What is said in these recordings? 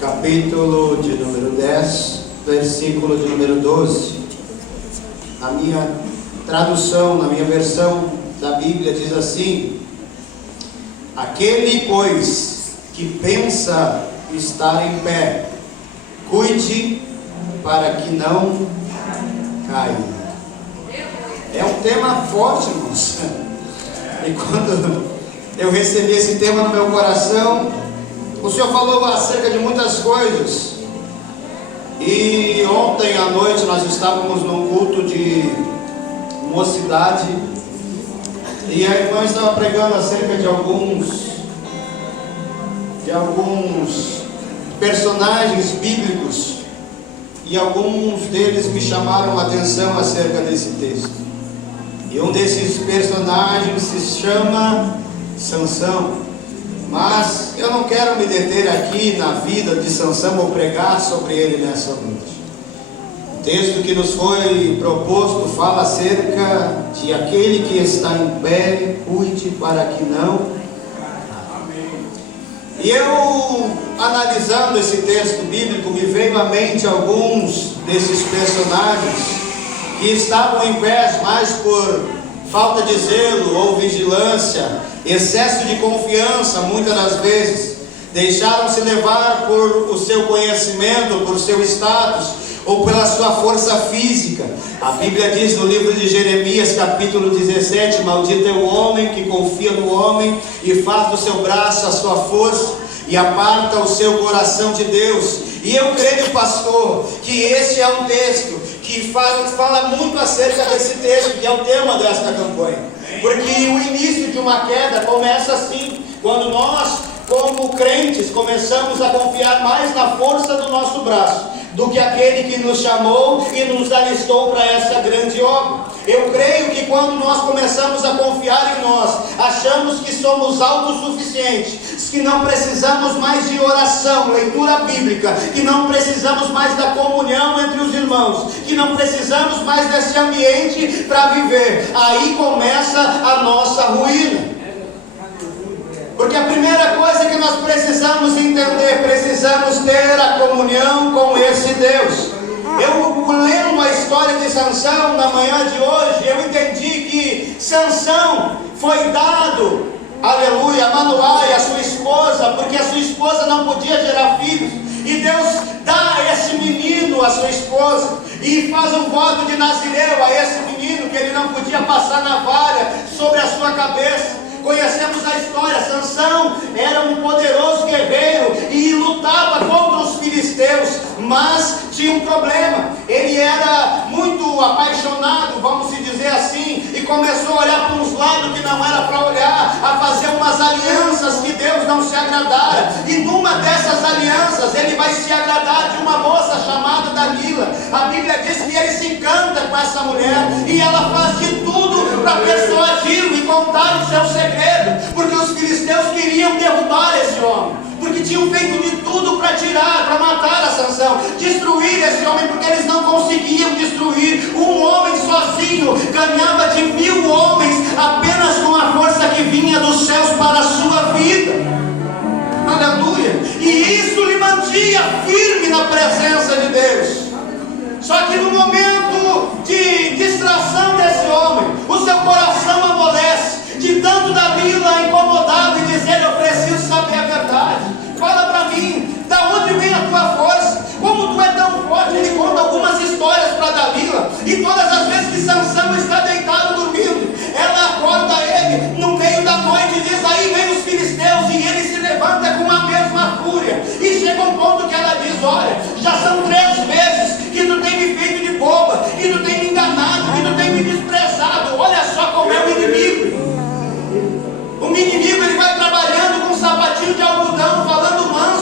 capítulo de número 10, versículo de número 12. Na minha tradução, na minha versão da Bíblia, diz assim: aquele, pois, que pensa estar em pé, cuide para que não caia. É um tema forte, irmãos. E quando eu recebi esse tema no meu coração, o Senhor falou acerca de muitas coisas. E ontem à noite nós estávamos num culto de mocidade, e a irmã estava pregando acerca de alguns personagens bíblicos, e alguns deles me chamaram a atenção acerca desse texto. E um desses personagens se chama Sansão. Mas eu não quero me deter aqui na vida de Sansão ou pregar sobre ele nessa noite. O texto que nos foi proposto fala acerca de aquele que está em pé, cuide para que não. E eu, analisando esse texto bíblico, me veio à mente alguns desses personagens que estavam em pé, mas por falta de zelo ou vigilância, excesso de confiança, muitas das vezes, deixaram-se levar por o seu conhecimento, por seu status, ou pela sua força física. A Bíblia diz no livro de Jeremias, capítulo 17, maldito é o homem que confia no homem e faz do seu braço a sua força e aparta o seu coração de Deus. E eu creio, pastor, que esse é um texto que fala muito acerca desse texto, que é o tema desta campanha. Porque o início de uma queda começa assim, quando nós, como crentes, começamos a confiar mais na força do nosso braço do que aquele que nos chamou e nos alistou para essa grande obra. Eu creio que quando nós começamos a confiar em nós, achamos que somos autossuficientes, que não precisamos mais de oração, leitura bíblica, que não precisamos mais da comunhão entre os irmãos, que não precisamos mais desse ambiente para viver. Aí começa a nossa ruína. Porque a primeira coisa que nós precisamos entender, precisamos ter a comunhão com esse Deus. Eu, lendo a história de Sansão na manhã de hoje, eu entendi que Sansão foi dado, aleluia, a Manoá e a sua esposa, porque a sua esposa não podia gerar filhos. E Deus dá a esse menino a sua esposa, e faz um voto de Nazireu a esse menino, que ele não podia passar navalha sobre a sua cabeça. Conhecemos a história. Sansão era um poderoso guerreiro e lutava contra os filisteus, mas tinha um problema. Ele era muito apaixonado, vamos dizer assim, e começou a olhar para uns lados que não era para olhar, a fazer umas alianças que Deus não se agradara. E numa dessas alianças ele vai se agradar de uma moça chamada Dalila. A Bíblia diz que ele se encanta com essa mulher e ela faz de tudo para persuadi-lo e contar o seu segredo, porque os filisteus queriam derrubar esse homem, porque tinham feito de tudo para tirar, para matar a Sansão, destruir esse homem, porque eles não conseguiam destruir. Um homem sozinho ganhava de 1000 homens apenas com a força que vinha dos céus para a sua vida. Aleluia! E isso lhe mantinha firme na presença de Deus. Só que no momento de distração desse homem, o seu coração amolece, de tanto Dalila incomodado e dizer: eu preciso saber a verdade, fala para mim, da onde vem a tua força, como tu é tão forte. Ele conta algumas histórias para Dalila, e todas as vezes que Sansão está deitado dormindo, ela acorda ele no meio da noite e diz: aí vem os filisteus, e ele se levanta com a mesma fúria, e chega um ponto que ela diz: olha, já são 3 vezes que tu tem me feito de boba, que tu tem me enganado, que tu tem me desprezado. Olha só como é o inimigo. O inimigo, ele vai trabalhando com um sapatinho de algodão, falando manso,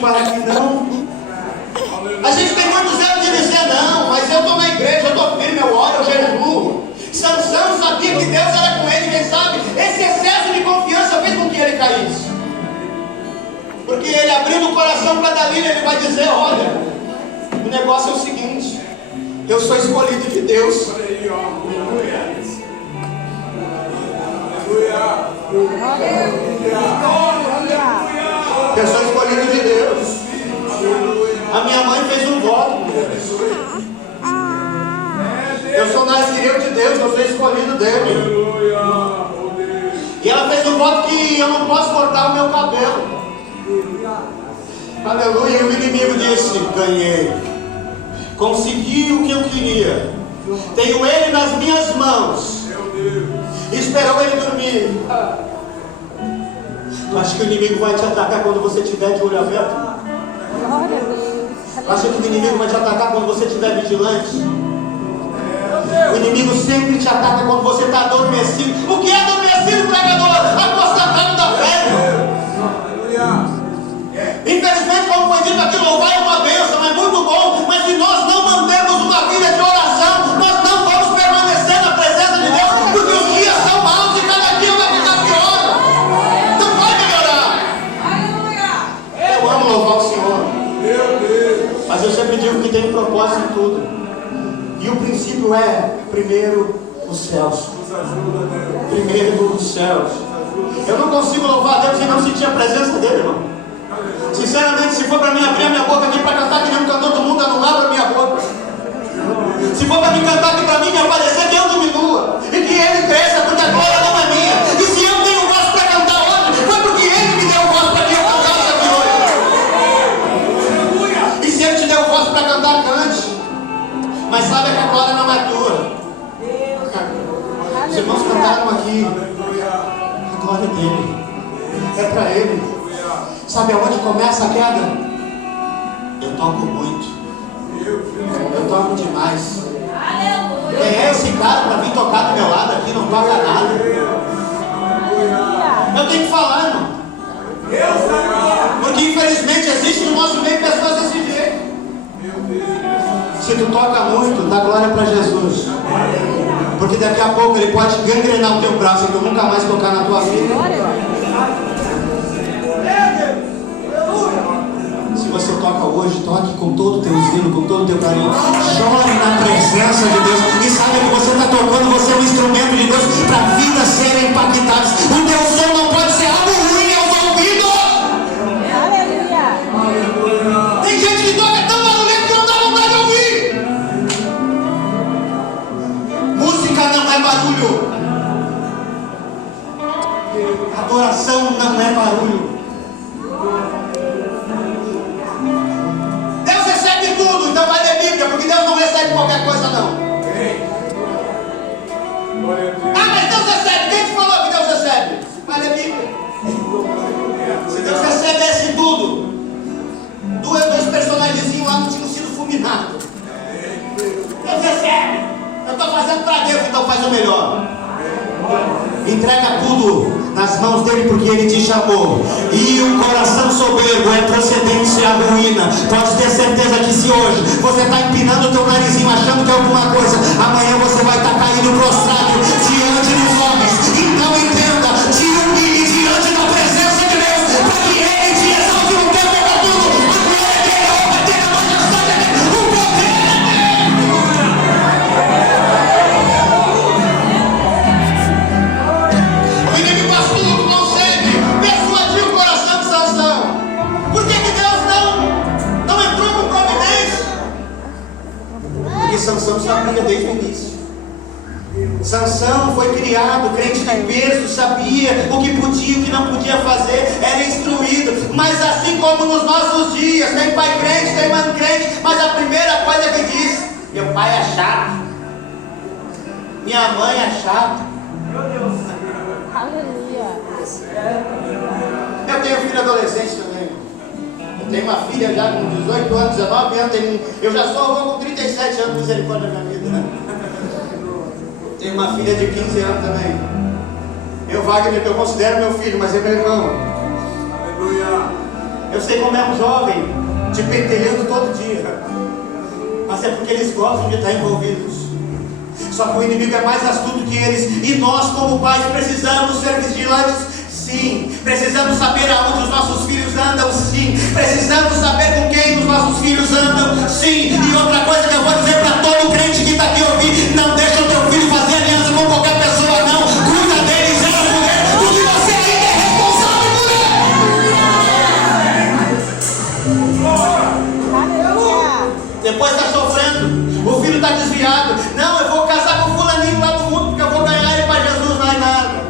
para que não... A gente tem muitos anos de dizer, não, mas eu estou na igreja, eu estou firme, eu oro, eu jejuo. Sansão sabia que Deus era com ele, quem sabe? Esse excesso de confiança fez com que ele caísse. Porque ele abrindo o coração para Dalila, ele vai dizer, olha, o negócio é o seguinte, eu sou escolhido de Deus. Eu sou escolhido de Deus. A minha mãe fez um voto. Eu sou nascido de Deus, eu sou escolhido dele. E ela fez um voto que eu não posso cortar o meu cabelo. Aleluia. E o inimigo disse, ganhei. Consegui o que eu queria. Tenho ele nas minhas mãos. Esperou ele dormir. Tu acha que o inimigo vai te atacar quando você estiver de olho aberto? Tu acha que o inimigo vai te atacar quando você estiver vigilante? O inimigo sempre te ataca quando você está adormecido. O que é adormecido, pregador? Apostatado da fé. Infelizmente, como foi dito aqui, louvar é uma bênção, é muito bom. Mas se nós não mantermos uma vida de oração, nós não vamos permanecer na presença de Deus, porque os dias são maus e cada dia vai ficar pior. Não vai melhorar. Eu amo louvar o Senhor, mas eu sempre digo que tem um propósito em tudo. E o princípio é, primeiro, os céus. Primeiro, os céus. Eu não consigo louvar a Deus sem não sentir a presença dele, irmão. Sinceramente, se for para mim abrir a minha boca aqui para cantar que nem um cantor do mundo, eu não abro a minha boca. Se for para mim cantar aqui para mim me aparecer, que eu diminua e que ele cresça, porque a glória não é minha. E se eu tenho voz para cantar hoje, foi porque ele me deu voz para que eu cantasse aqui hoje. E se ele te deu voz para cantar, cante. Mas sabe que a glória não é tua. Os irmãos cantaram aqui. A glória é dele. É para ele. Sabe aonde começa a queda? Eu toco muito. Eu toco demais. Quem é esse cara para vir tocar do meu lado aqui? Não toca nada. Eu tenho que falar, irmão. Porque infelizmente existe no nosso meio pessoas desse jeito. Se tu toca muito, dá glória para Jesus. Porque daqui a pouco ele pode gangrenar o teu braço e tu nunca mais tocar na tua vida. Se você toca hoje, toque com todo o teu zelo, com todo o teu carinho. Chore na presença de Deus. E sabe que você está tocando, você é um instrumento de Deus para vidas serem impactadas. O teu som não pode ser algo ruim aos ouvidos. Aleluia. Tem gente que toca tão barulhento que não dá vontade de ouvir. Música não é barulho. Adoração não é barulho. Então vai ler Bíblia, porque Deus não recebe qualquer coisa não. Ah, mas Deus recebe. Quem te falou que Deus recebe? Vai ler Bíblia. Se Deus recebesse tudo, dois personagens lá não tinham sido fulminados. Deus recebe. Eu estou fazendo para Deus, então faz o melhor. Entrega tudo nas mãos dele, porque ele te chamou. E o coração soberbo é procedente à ruína. Pode ter certeza que se hoje você está empinando o teu narizinho achando que é alguma coisa, amanhã você vai estar caído prostrado diante dos homens. Então entenda, te humilhe diante da presença de Deus, para que ele te exalte no tempo para tudo. A glória dele, a honra dele, a majestade dele, o poder dele. Sansão sabia desde o início. Sansão foi criado, crente de berço, sabia o que podia e o que não podia fazer, era instruído. Mas assim como nos nossos dias, tem pai crente, tem mãe crente, mas a primeira coisa que diz: meu pai é chato, minha mãe é chata. Aleluia. Eu tenho filho adolescente também. Eu tenho uma filha já com 18 anos, 19 anos, eu já sou avô com 37 anos, misericórdia da minha vida. Tenho uma filha de 15 anos também. Eu, Wagner, eu considero meu filho, mas é meu irmão. Aleluia. Eu sei como é um jovem te pentelhando todo dia, mas é porque eles gostam de estar envolvidos. Só que o inimigo é mais astuto que eles, e nós como pais precisamos ser vigilantes, sim. Precisamos saber aonde os nossos filhos andam, sim. Precisamos saber com quem os nossos filhos andam, sim. E outra coisa que eu vou dizer para todo crente que está aqui ouvir: não deixa o teu filho fazer aliança com qualquer pessoa, não. Cuida dele, zela por ele, porque você ainda é responsável por ele. Depois está sofrendo, o filho está desviado. Não, eu vou casar com fulaninho lá do mundo, porque eu vou ganhar ele para Jesus. Não é nada.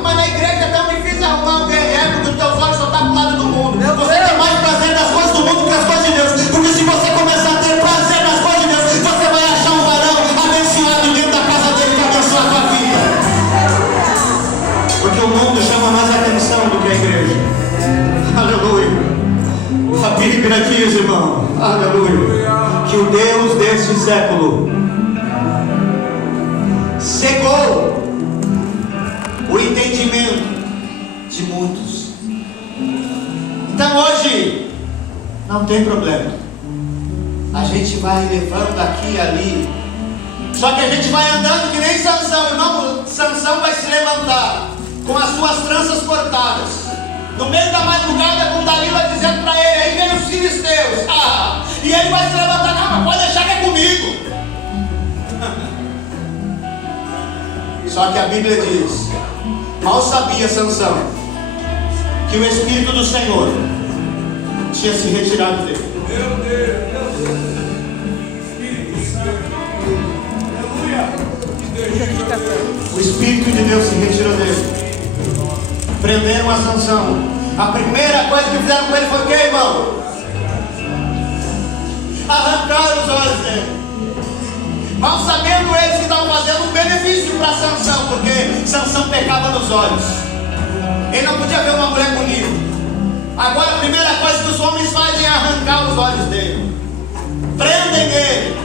Mas na igreja é tão difícil arrumar um guerreiro, porque os teus olhos só estão para o lado do mundo. Você tem mais prazer nas coisas do mundo que nas coisas de Deus. Porque se você começar a ter prazer nas coisas de Deus, você vai achar um varão abençoado dentro da casa dele para abençoar a tua vida. Porque o mundo chama mais atenção do que a igreja. Aleluia. A Bíblia diz, irmão, aleluia, que o Deus deste século cegou o entendimento de muitos. Então hoje não tem problema, a gente vai levando aqui e ali, só que a gente vai andando que nem Sansão, irmão. Sansão vai se levantar com as suas tranças cortadas no meio da madrugada, com Dalila dizendo para ele: aí vem os filisteus. E ele vai se levantar: não, mas pode deixar que é comigo. Só que a Bíblia diz: mal sabia Sansão que o Espírito do Senhor tinha se retirado dele. Meu Deus, Espírito Santo. O Espírito de Deus se retirou dele. Prenderam a Sansão. A primeira coisa que fizeram com ele foi o que, irmão? Arrancaram os olhos dele. Mal sabendo eles que estavam fazendo um benefício para Sansão, porque Sansão pecava nos olhos. Ele não podia ver uma mulher bonita. Agora a primeira coisa que os homens fazem é arrancar os olhos dele. Prendem ele.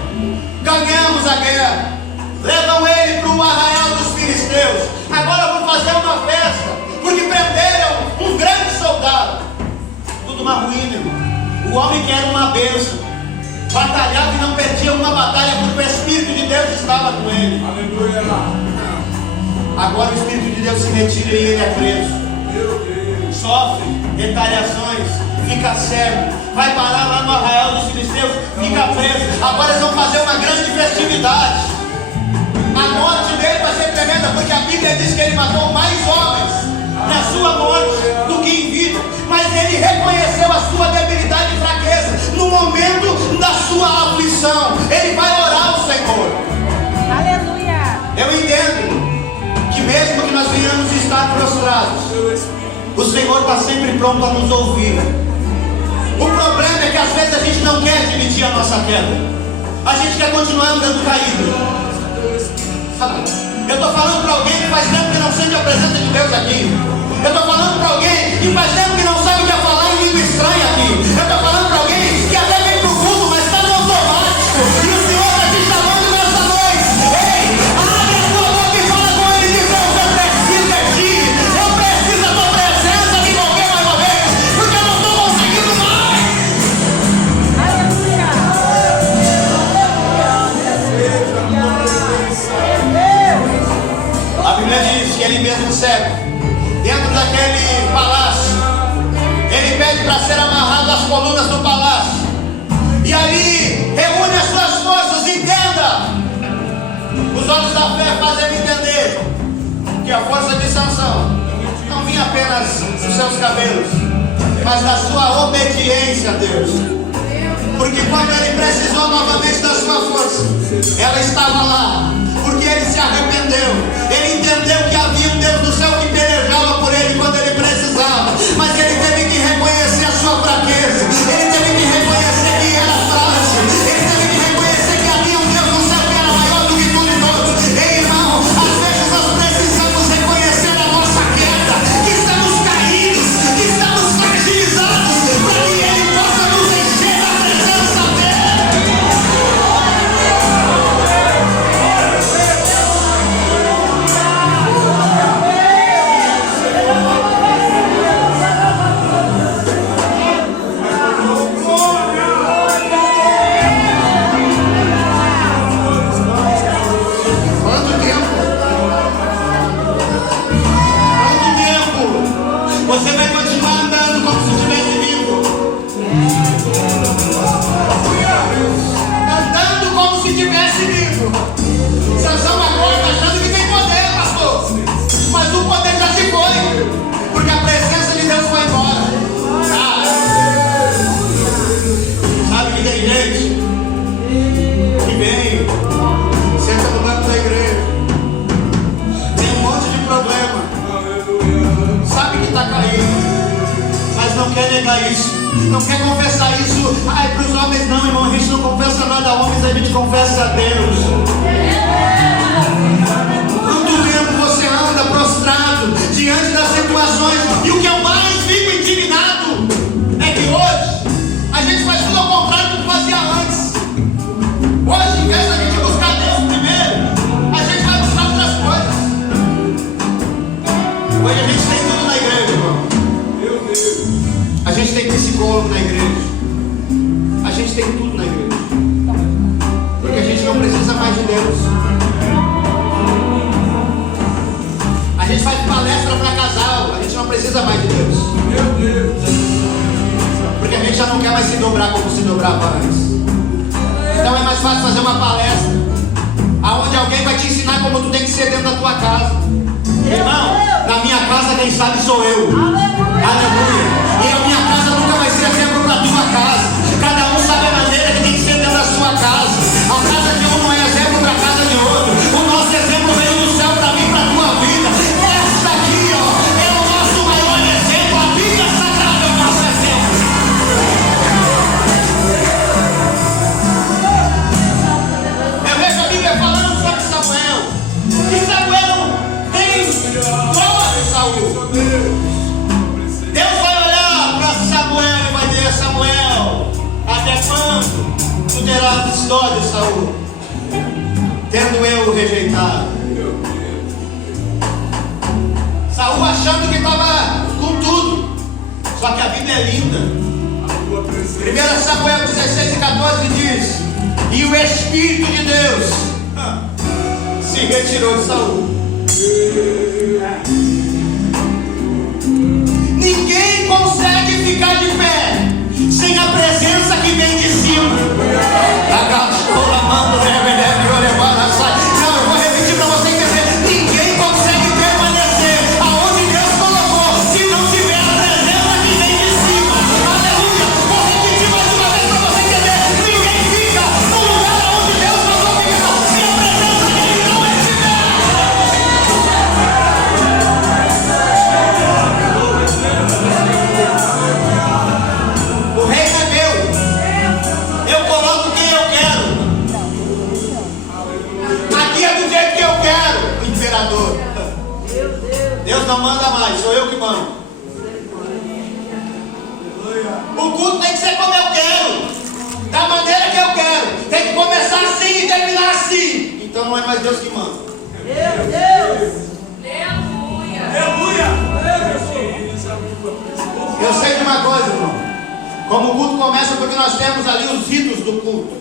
Ganhamos a guerra. Levam ele para o arraial dos filisteus. Agora vão fazer uma festa, porque prenderam um grande soldado. Tudo uma ruína, irmão. O homem que era uma bênção, batalhava e não perdia uma batalha, porque o Espírito de Deus estava com ele. Aleluia. Agora o Espírito de Deus se retira e ele é preso. Sofre retaliações, fica cego, vai parar lá no arraial dos filisteus, fica preso. Agora eles vão fazer uma grande festividade. A morte dele vai ser tremenda, porque a Bíblia diz que ele matou mais homens na sua morte do que em vida. Mas ele reconheceu a sua debilidade e fraqueza. No momento da sua aflição, ele vai orar ao Senhor. Aleluia. Eu entendo que mesmo que nós venhamos estar prostrados, o Senhor está sempre pronto a nos ouvir. O problema é que às vezes a gente não quer admitir a nossa queda. A gente quer continuar andando caído. Eu estou falando para alguém que faz tempo que não sente a presença de Deus aqui. Eu estou falando para alguém que faz tempo que não sabe o que é falar em língua estranha aqui. Eu estou falando para alguém que até vem para o culto, mas está no automático. E o Senhor está te chamando nessa noite. Ei, abre a tua boca e fala com ele, dizendo: eu preciso de ti. Eu preciso da tua presença de qualquer uma vez, porque eu não estou conseguindo mais. Aleluia. A Bíblia diz que ele mesmo cego, dentro daquele palácio, ele pede para ser amarrado às colunas do palácio. E ali reúne as suas forças. Entenda. Os olhos da fé fazem ele entender que a força de Sansão não vinha apenas dos seus cabelos, mas da sua obediência a Deus. Porque quando ele precisou novamente da sua força, ela estava lá. Porque ele se arrependeu. Ele entendeu que havia um Deus do céu que pelejava por ele quando ele precisava. Mas ele teve que reconhecer a sua fraqueza. Ele teve que reconhecer que era frágil. Ele teve que reconhecer que havia um Deus do céu que era maior do que tudo e todos. Ei, irmão, às vezes nós precisamos reconhecer a nossa queda, que estamos caídos, que estamos fragilizados, para que ele possa nos encher da presença dele. Não quer confessar isso para os homens, não, irmão. A gente não confessa nada a homens, a gente confessa a Deus. Quanto tempo você anda prostrado diante das situações? E o que eu mais fico indignado é que hoje a gente faz tudo ao contrário do que fazia antes. Hoje, em vez da gente buscar Deus primeiro, a gente vai buscar outras coisas. Hoje a gente tem tudo na igreja, irmão. A gente tem psicólogo na igreja. A gente tem tudo na igreja. Porque a gente não precisa mais de Deus. A gente faz palestra para casal. A gente não precisa mais de Deus. Porque a gente já não quer mais se dobrar como se dobrava antes. Então é mais fácil fazer uma palestra aonde alguém vai te ensinar como tu tem que ser dentro da tua casa. Irmão, na minha casa quem sabe sou eu. Aleluia. E a minha casa nunca vai ser exemplo para a tua casa. Cada um sabe a maneira que tem que ser dentro da sua casa. A casa de um não é exemplo para a casa de outro. O nosso exemplo veio do céu para mim, para a tua vida. Esta aqui, ó, é o nosso maior exemplo. A Bíblia Sagrada é o nosso exemplo. Eu vejo a Bíblia falando sobre Samuel. E Samuel tem glória de Saul. Deus vai olhar para Samuel e vai dizer: Samuel, até quando tu terás dó de Saul, tendo eu o rejeitado? Saul achando que estava com tudo, só que a vida é linda. 1 Samuel 16:14 diz: e o Espírito de Deus se retirou de Saul. Ninguém consegue ficar de pé sem a presença que vem de cima. Não, eu vou repetir para você entender. Ninguém consegue permanecer aonde Deus colocou se não tiver a presença que vem de cima. Aleluia. Vou repetir mais uma vez para você entender. Ninguém fica no lugar onde Deus mandou ficar se a presença dele não estiver. O reino é meu. Eu coloco quem eu quero. Aqui é do jeito que eu quero. O imperador. Deus não manda mais, sou eu que mando. O culto tem que ser como eu quero, da maneira que eu quero. Tem que começar assim e terminar assim. Então não é mais Deus que manda. Meu Deus! Aleluia! Eu sei de uma coisa, irmão. Como o culto começa, porque nós temos ali os ritos do culto.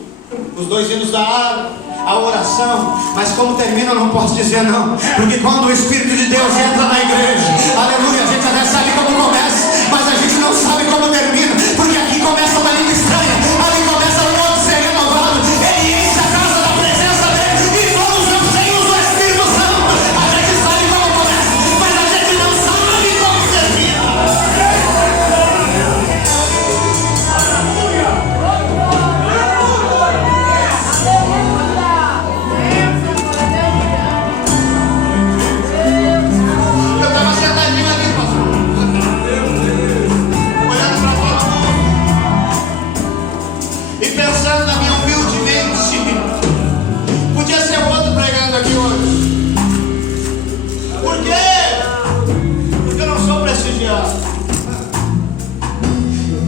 Os 2 hinos da água, a oração. Mas como termina eu não posso dizer não. Porque quando o Espírito de Deus entra na igreja, aleluia, a gente até sabe como começa, mas a gente não sabe como termina. Porque aqui começa uma língua estranha, ali começa o outro ser renovado. Ele enche a casa da presença dele e todos são cheios do Espírito Santo. A gente sabe como começa, mas a gente não sabe como termina. Eu estava sentadinho ali, pastor, olhando para todo mundo e pensando na minha humilde mente, podia ser outro pregando aqui hoje. Por quê? Porque eu não sou prestigiado.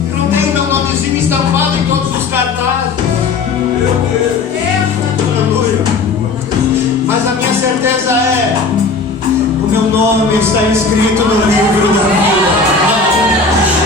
Eu não tenho meu nomezinho estampado em todos os cartazes. Aleluia. Mas a minha certeza é: o meu nome está escrito no livro da vida.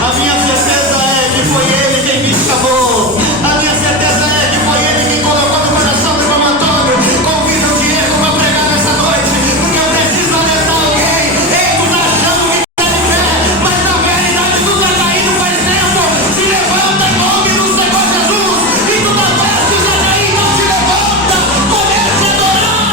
A minha certeza é que foi Ele quem me chamou. A minha certeza é que foi Ele quem colocou no coração do irmão Antônio. Convido o Diego para pregar nessa noite, porque eu preciso alertar alguém. Ei, tu tá achando que tá de pé, mas na realidade tu tá caindo faz tempo. Se levanta em nome do Senhor Jesus. E tu tá prestes a cair, não se levanta. Comece a adorar.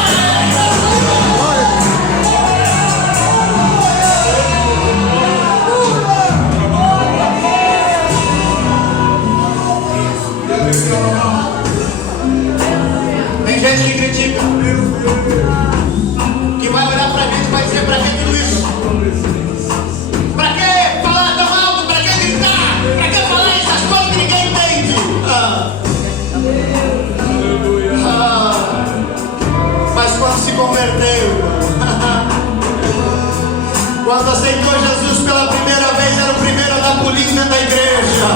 Quando aceitou Jesus pela primeira vez, era o primeiro a dar pulinho dentro da igreja.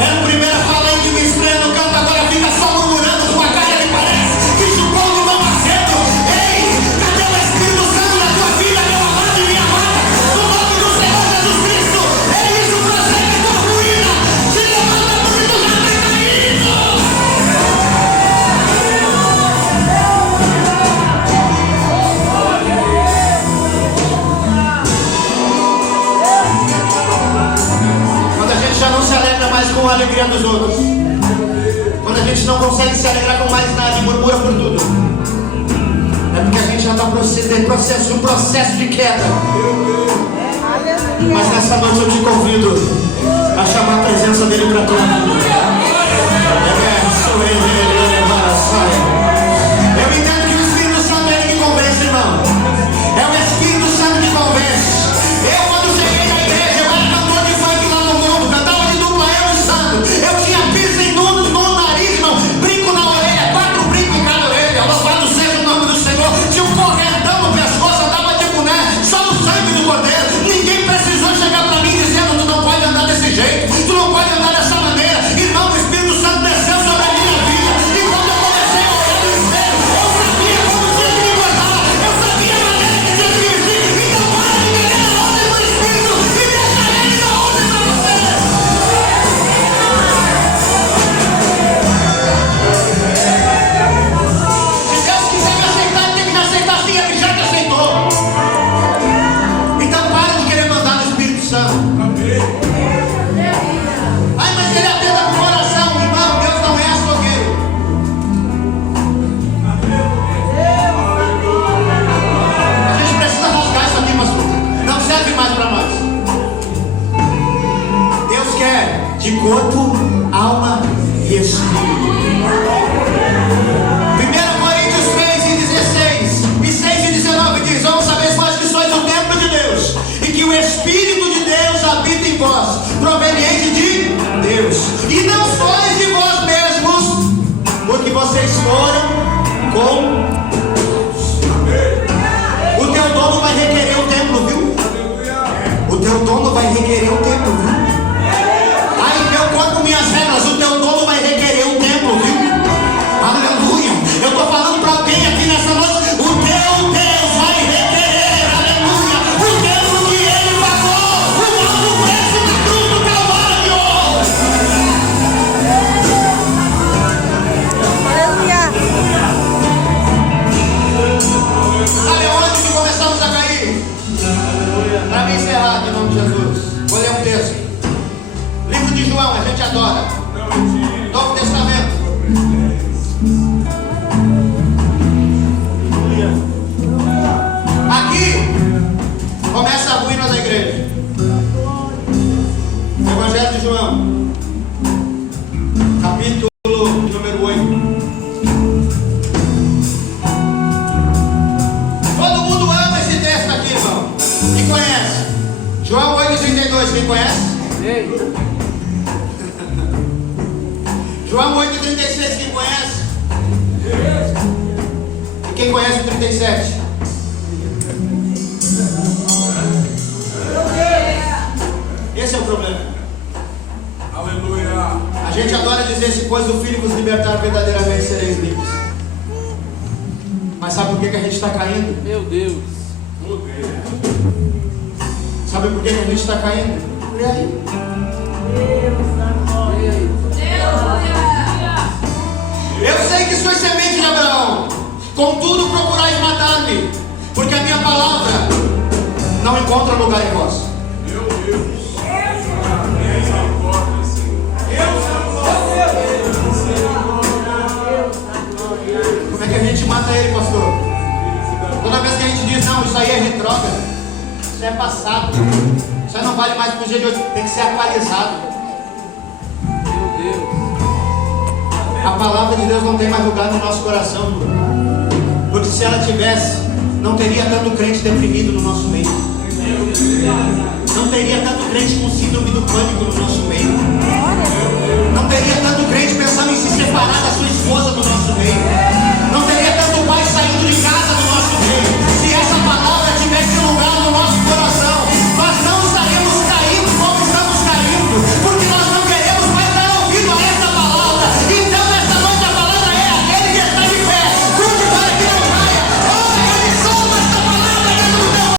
Era o primeiro a falar em língua estranha no canto, agora fica só murmurando com a cara que parece que chupou no vão cedo. Ei, cadê o Espírito Santo na tua vida, meu amado e minha amada? No nome do Senhor Jesus Cristo, eis o prossegue com ruína. Se levanta porque tu já vai caindo. Quando a gente já não se alegra mais com a alegria dos outros, quando a gente não consegue se alegrar com mais nada e murmura por tudo, é porque a gente já está um processo de queda. Mas nessa noite eu te convido a chamar a presença dele para tua vida. Eu entendo que o Espírito Santo é ele que convence, irmão. É o Espírito Santo que convence. Eu, quando cheguei na igreja, eu era cantor de funk lá no mundo, cantava de dupla eu e santo. Eu tinha piercing no nariz, irmão, brinco na orelha, 4 brincos em cada orelha. Louvado seja o nome do Senhor. Tinha um correntão no pescoço, andava de boné, só no sangue do Cordeiro. Ninguém precisou chegar para mim dizendo: tu não pode andar desse jeito, tu não pode andar dessa maneira. Irmão, o Espírito Santo desceu sobre a minha vida. E quando eu comecei a olhar no espelho, eu sabia como tinha que me cortar, eu sabia a maneira que tinha que vestir. Então para de querer a ordem do Espírito e deixa ele dar ordem para você. Se Deus quiser me aceitar, ele tem que me aceitar sim, ele já te aceitou. Então para de querer mandar no Espírito Santo. Ai, mas ele atenda com o coração, irmão. Deus não é açougueiro. A gente precisa rasgar isso aqui, pastor. Não serve mais para nós. Deus quer de corpo, alma e espírito. 1 Coríntios 3:16 e 6:19 diz: vamos saber vós que sois o templo de Deus e que o Espírito de Deus habita em vós, proveniente de Deus, e não sois de vós mesmos, porque vocês foram com Deus. O teu dono vai requerer o templo, viu? O teu dono vai requerer o templo, viu? Ai, meu corpo, minhas regras, o teu dono vai requerer o templo, viu? Aleluia! Eu estou falando para alguém aqui nessa noite: o teu Deus vai requerer, aleluia, o templo que ele pagou, o nosso preço na cruz do Calvário. Sabe onde que começamos a cair? Para me encerrar aqui em nome de Jesus, vou ler um texto. Livro de João, a gente adora. Novo Testamento. Aqui começa a ruína da igreja. Evangelho de João, capítulo número 8. Todo mundo ama esse texto aqui, irmão. Quem conhece? João 8:32, quem conhece? João 8:36, quem conhece? E quem conhece o 37? Esse é o problema. Aleluia. A gente adora dizer: se pois o Filho vos libertar, verdadeiramente sereis livres. Mas sabe por que a gente está caindo? Meu Deus. Sabe por que a gente está caindo? E aí? Eu sei que sois semente de Abraão, contudo procurais matar-me, porque a minha palavra não encontra lugar em vós. Meu Deus. Como é que a gente mata ele, pastor? Toda vez que a gente diz: não, isso aí é retrógrado, isso é passado, isso aí não vale mais pro dia de hoje, tem que ser atualizado. Meu Deus. A palavra de Deus não tem mais lugar no nosso coração, irmão. Porque se ela tivesse, não teria tanto crente deprimido no nosso meio. Não teria tanto crente com síndrome do pânico no nosso meio.